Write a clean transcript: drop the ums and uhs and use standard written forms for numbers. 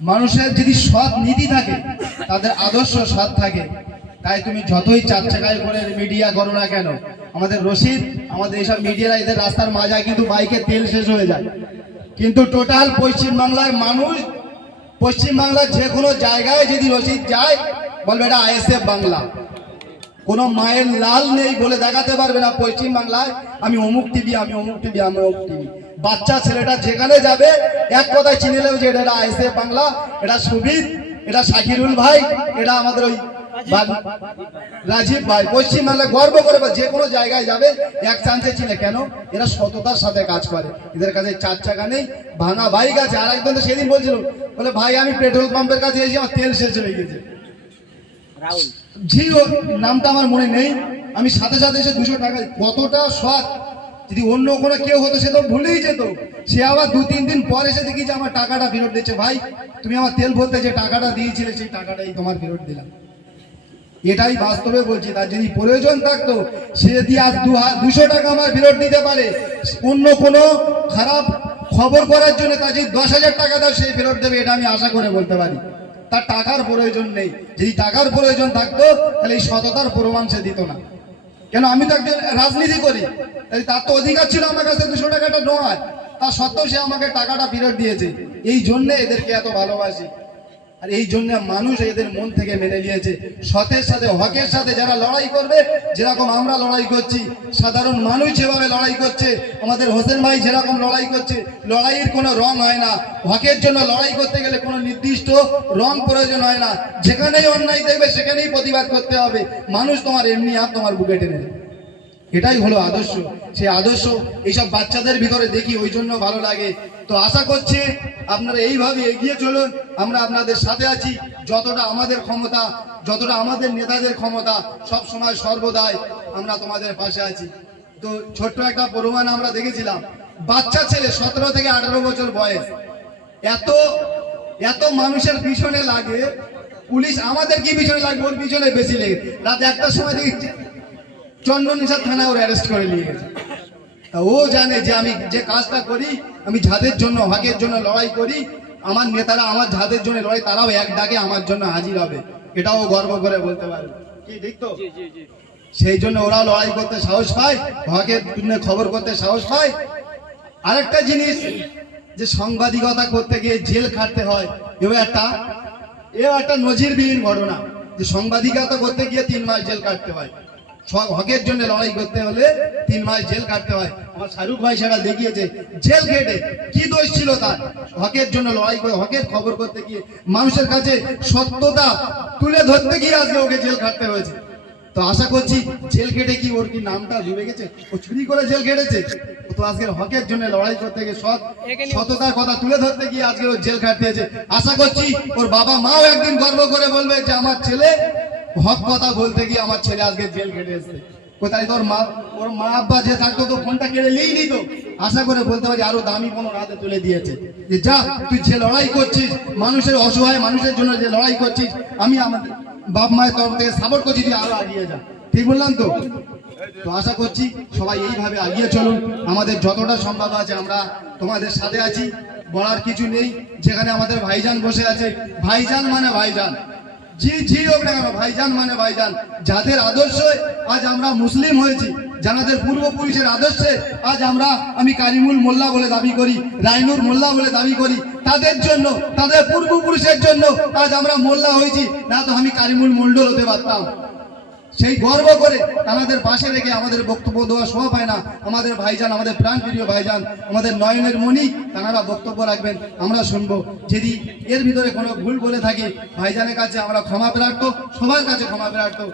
মানুষের যদি সৎ নীতি থাকে, তাদের আদর্শ সৎ থাকে, তাই তুমি যতই চার চাকায় করে মিডিয়া করো না কেন, আমাদের রশিদ, আমাদের এইসব মিডিয়ারা এদের রাস্তার মাঝায় কিন্তু বাইকের তেল শেষ হয়ে যায়। কিন্তু টোটাল পশ্চিমবাংলার মানুষ, পশ্চিমবাংলার যে কোনো জায়গায় যদি রশিদ যায়, বলবে এটা আইএসএফ বাংলা। কোনো মায়ের লাল নেই বলে দেখাতে পারবে না পশ্চিমবাংলায় আমি অমুক টিভি, আমি অমুক টিভি, আমি অমুক টিভি। বাচ্চা ছেলেটা যেখানে যাবে এক কথায় চিনে নেবে যে এটা আইএসএফ বাংলা, এটা সুবিদ, এটা শাকিরুল ভাই, এটা আমাদের ওই রাজীব ভাই। পশ্চিমবাংলায় গর্ব করে যে কোনো জায়গায় যাবে এক চান্সে চিনে। কেন? এরা সততার সাথে কাজ করে, এদের কাছে চার চাকা নেই, ভাঙা বাইক আছে। আর একজন তো সেদিন বলছিল, বলে ভাই আমি পেট্রোল পাম্পের কাছে এসে আমার তেল শেষ হয়ে গেছে, জিও নামটা আমার মনে নেই। আমি সাথে সাথে এসে 200 টাকা, কতটা সৎ। যদি অন্য কোনো কেউ হতো সে তো ভুলেই যেত, সে আবার 2-3 দিন পর এসে দেখি যে আমার টাকাটা ফেরত দিচ্ছে। ভাই তুমি আমার তেল ভরতে যে টাকাটা দিয়েছিলে সেই টাকাটাই তোমার ফেরত দিলাম। এটাই বাস্তবে বলছি। তার যদি প্রয়োজন থাকতো সে যদি আজ 200 টাকা আমার ফেরত দিতে পারে, অন্য কোনো খারাপ খবর করার জন্য তার যদি 10,000 টাকা দাও সেই ফেরত দেবে, এটা আমি আশা করে বলতে পারি। তার টাকার প্রয়োজন নেই। যদি টাকার প্রয়োজন থাকতো তাহলে এই সততার প্রমাণ সে দিত না। কেন? আমি তো একজন রাজনীতি করি, তার তো অধিকার ছিল আমার কাছে 200 টাকাটা নয়, তা সত্ত্বেও সে আমাকে টাকাটা ফেরত দিয়েছে। এই জন্য এদেরকে এত ভালোবাসি, আর এই জন্য মানুষ এদের মন থেকে মেনে নিয়েছে। সতের সাথে, হকের সাথে যারা লড়াই করবে, যেরকম আমরা লড়াই করছি, সাধারণ মানুষ যেভাবে লড়াই করছে, আমাদের হোসেন ভাই যেরকম লড়াই করছে, লড়াইয়ের কোনো রং হয় না। হকের জন্য লড়াই করতে গেলে কোনো নির্দিষ্ট রং প্রয়োজন হয় না। যেখানেই অন্যায় দেখবে সেখানেই প্রতিবাদ করতে হবে। মানুষ তোমার এমনি আর তোমার বুকে টেনে নেবে। এটাই হলো আদর্শ। সেই আদর্শ এইসব বাচ্চাদের ভিতরে দেখি, ওই জন্য ভালো লাগে। তো আশা করছি আপনারা এইভাবে এগিয়ে চলুন, আমরা আপনাদের সাথে আছি। যতটা আমাদের ক্ষমতা, যতটা আমাদের নেতাদের ক্ষমতা, সব সময় সর্বদাই আমরা তোমাদের পাশে আছি। তো ছোট্ট একটা প্রমাণ আমরা দেখেছিলাম, বাচ্চা ছেলে 17 থেকে 18 বছর বয়স, এত এত মানুষের পিছনে লাগে, পুলিশ আমাদের কি পিছনে লাগবে, ওর পিছনে বেশি লেগে। রাত 1টার সময় দেখছি চন্দননিশা থানায় ওর অ্যারেস্ট করে নিয়ে গেছে। তা ও জানে যে আমি যে কাজটা করি, আমি যাদের জন্য হকের জন্য লড়াই করি, আমার নেতারা আমার যাদের জন্য লড়াই, তারাও এক ডাকে আমার জন্য হাজির হবে। এটাও গর্ব করে বলতে পারবে। কি ঠিক তো? সেই জন্য ওরাও লড়াই করতে সাহস পায়, হকের জন্য খবর করতে সাহস পায়। আরেকটা জিনিস, যে সাংবাদিকতা করতে গিয়ে জেল খাটতে হয়, এও একটা নজিরবিহীন ঘটনা। যে সাংবাদিকতা করতে গিয়ে 3 মাস জেল কাটতে হয়, হকের জন্য লড়াই করতে হলে 3 মাস জেল কাটতে হয়। আমার শাহরুখ ভাই সেটা দেখিয়েছে, জেল কেটে কি দোষ ছিল তার? হকের জন্য লড়াই করে, হকের খবর করতে গিয়ে, মানুষের কাছে সত্যতা তুলে ধরতে গিয়ে আজকে ওকে জেল কাটতে হয়েছে। তো আশা করছি জেল কেটে কি ওর কি নামটা ডুবে গেছে? ও চুরি করে জেল কেটেছে? তো আজকে হকের জন্য লড়াই করতে গিয়ে, সততার কথা তুলে ধরতে গিয়ে আজকে ও জেল কাটতে হয়েছে। আশা করছি ওর বাবা মাও একদিন গর্ব করে বলবে যে আমার ছেলে হক কথা বলতে গিয়ে আমার ছেলে আজকে জেল কেটে এসেছে। কোথায় তোর মা, ওর মা আব্বা যে থাকতো তো ফোনটা কেড়ে নিয়েই নিত। আশা করে বলতে পারি আরো দামি কোনো রাতে তুলে দিয়েছে, যে যা তুই যে লড়াই করছিস, মানুষের অসহায় মানুষের জন্য যে লড়াই করছিস, আমি আমাদের বাপ মায়ের তরফ থেকে সাপোর্ট করছি, তুই আরো এগিয়ে যা। ঠিক বললাম তো? তো আশা করছি সবাই এইভাবে এগিয়ে চলুন। আমাদের যতটা সম্ভব আছে আমরা তোমাদের সাথে আছি, বলার কিছু নেই। যেখানে আমাদের ভাইজান বসে আছে, ভাইজান মানে ভাইজান, জি হোক না কেন, ভাইজান মানে ভাইজান। যাদের আদর্শে আজ আমরা মুসলিম হয়েছি, যাদের পূর্বপুরুষের আদর্শে আজ আমি কারিমুল মোল্লা বলে দাবি করি, রাইনুর মোল্লা বলে দাবি করি, তাদের জন্য, তাদের পূর্বপুরুষের জন্য আজ আমরা মোল্লা হয়েছি, না তো আমি কারিমুল মন্ডল হতে পারতাম। সেই গর্ব করে আমাদের পাশে রেখে আমাদের বক্তব্য দেওয়া শোভা পায় না। আমাদের ভাইজান, আমাদের প্রাণপ্রিয় ভাইজান, আমাদের নয়নের মণি, তারা বক্তব্য রাখবেন, আমরা শুনবো। যদি এর ভিতরে কোনো ভুল বলে থাকি, ভাইজানের কাছে আমরা ক্ষমা প্রার্থী, সবার কাছে ক্ষমা প্রার্থী।